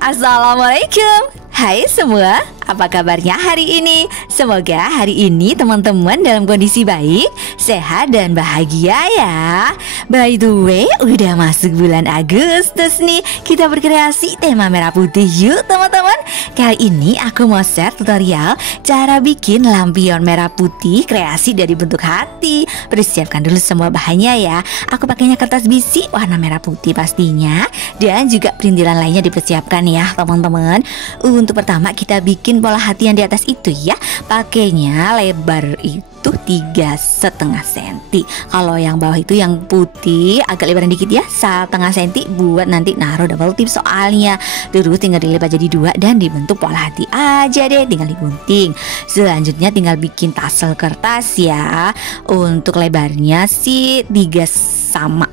Assalamualaikum. Hai semua, apa kabarnya hari ini? Semoga hari ini teman-teman dalam kondisi baik, sehat dan bahagia ya. By the way, udah masuk bulan Agustus nih. Kita berkreasi tema merah putih yuk teman-teman. Kali ini aku mau share tutorial cara bikin lampion merah putih kreasi dari bentuk hati. Persiapkan dulu semua bahannya ya. Aku pakainya kertas bisi warna merah putih pastinya, dan juga perintilan lainnya dipersiapkan ya teman-teman. Untuk pertama kita bikin pola hati yang di atas itu ya. Pakainya lebar itu 3,5 cm. Kalau yang bawah itu yang putih agak lebaran dikit ya, 1,5 cm buat nanti naruh double tip soalnya. Terus tinggal dilipat jadi 2 dan dibentuk pola hati aja deh, tinggal digunting. Selanjutnya tinggal bikin tasel kertas ya. Untuk lebarnya sih 3,5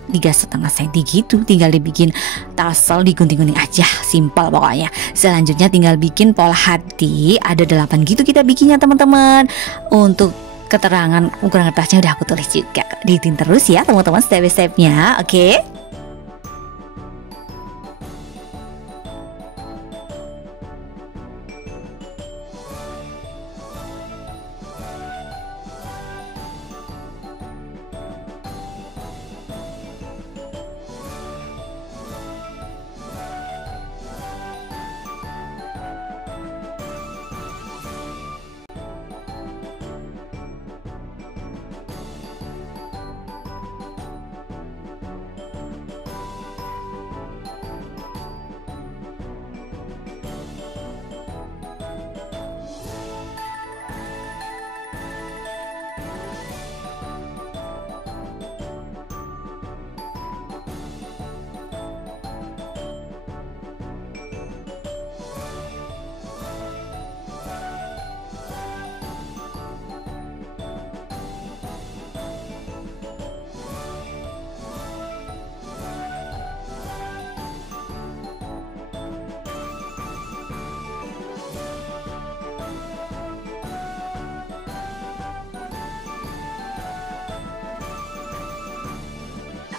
cm gitu. Tinggal dibikin tasel, digunting-gunting aja, simpel pokoknya. Selanjutnya tinggal bikin pola hati, ada 8 gitu kita bikinnya teman-teman. Untuk keterangan ukuran kertasnya udah aku tulis juga. Dihitung terus ya teman-teman step by stepnya, oke?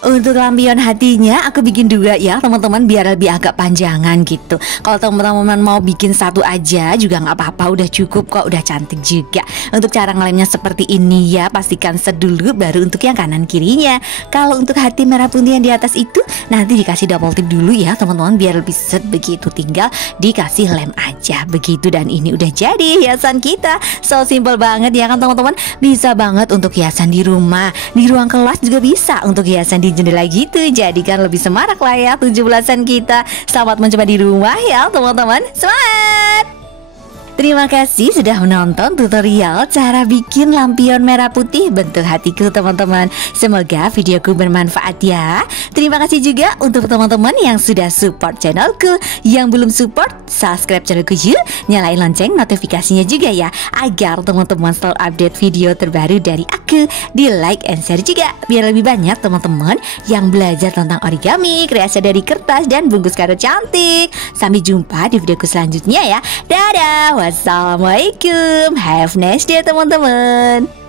Untuk lampion hatinya aku bikin 2 ya teman-teman, biar lebih agak panjangan gitu. Kalau teman-teman mau bikin 1 aja juga nggak apa-apa, udah cukup kok, udah cantik juga. Untuk cara ngelemnya seperti ini ya, pastikan set dulu baru untuk yang kanan kirinya. Kalau untuk hati merah putih yang di atas itu nanti dikasih double tip dulu ya teman-teman, biar lebih set begitu. Tinggal dikasih lem aja begitu, dan ini udah jadi hiasan kita. So simple banget ya kan teman-teman. Bisa banget untuk hiasan di rumah, di ruang kelas juga bisa, untuk hiasan di jendela gitu. Jadikan lebih semarak lah ya 17-an kita. Selamat mencoba di rumah ya teman-teman. Semangat! Terima kasih sudah menonton tutorial cara bikin lampion merah putih bentuk hatiku teman-teman. Semoga videoku bermanfaat ya. Terima kasih juga untuk teman-teman yang sudah support channelku. Yang belum support, subscribe channelku yuk. Nyalain lonceng notifikasinya juga ya, agar teman-teman selalu update video terbaru dari aku. Di like and share juga, biar lebih banyak teman-teman yang belajar tentang origami, kreasi dari kertas dan bungkus kado cantik. Sampai jumpa di videoku selanjutnya ya. Dadah. Wassalamualaikum. Have a nice day teman-teman.